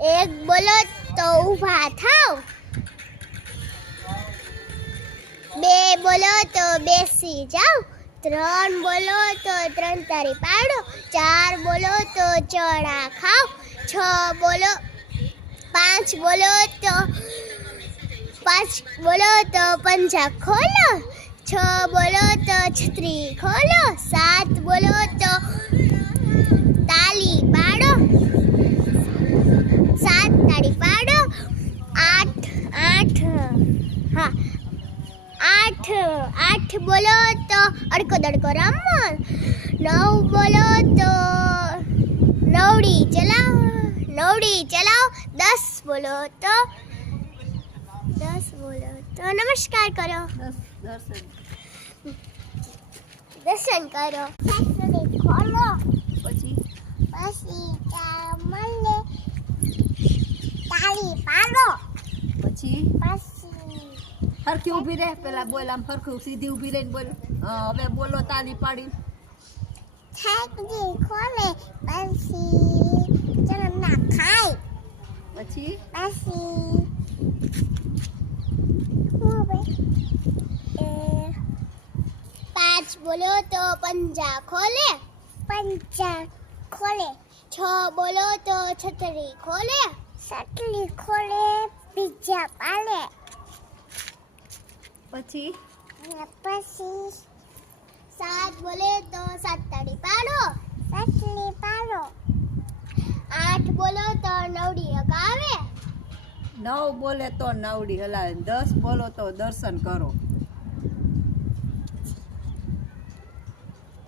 એક બોલો તો ઊભા થાવ, બે બોલો તો બેસી જાવ, ત્રણ બોલો તો ત્રણ તારી પાડો, ચાર બોલો તો ચણા ખાવ, છ બોલો પાંચ બોલો તો પંજા ખોલો, છ બોલો તો છત્રી ખોલો, સાત બોલો તો તાલી પાડો, સાત તાળી પાડો, આઠ બોલો તો અડકો દડકો રમો, નવ બોલો તો નવડી ચલાવો, 10 બોલો તો નમસ્કાર કરો, દર્શન કરો, ખોલો, પછી મને તાળી પાડો, પછી હરખી ઊભી રહે, પેલા બોલ, આમ હરખું સીધી ઊભી રહીને બોલ. હવે બોલો તાળી પાડી. થાકજી ખોલે, પછી ચણા ખાય, પછી પાંચ બોલો તો પંજા ખોલે, છ બોલો તો છત્રી ખોલે, પીઝા પાલે, પછી સાત બોલે તો સાત તાળી પાડો, આઠ બોલો તો નવડી હકાવે, 9 બોલે તો નવડી હલાવે, 10 બોલો તો દર્શન કરો.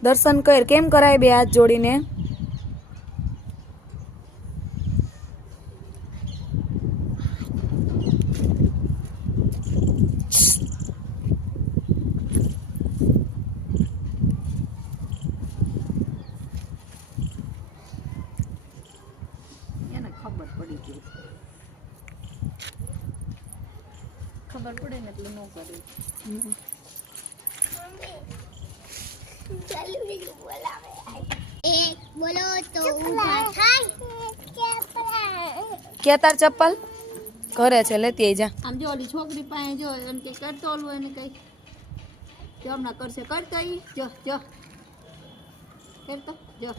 દર્શન કર કેમ કરાય? બે હાથ જોડીને. એને ખબર પડી ગઈ, ખબર પડે ને એટલે ન કરે. એક બોલો તો ઊભા થાય, કે તાર ચપ્પલ ઘરે છે, લેતી આઈ જા. આમ જો ઓલી છોકરી પાસે જો એમ કે કરતો ઓલું એને કઈ જો હમણાં કરશે, કરતો ઈ જો કરતો જો.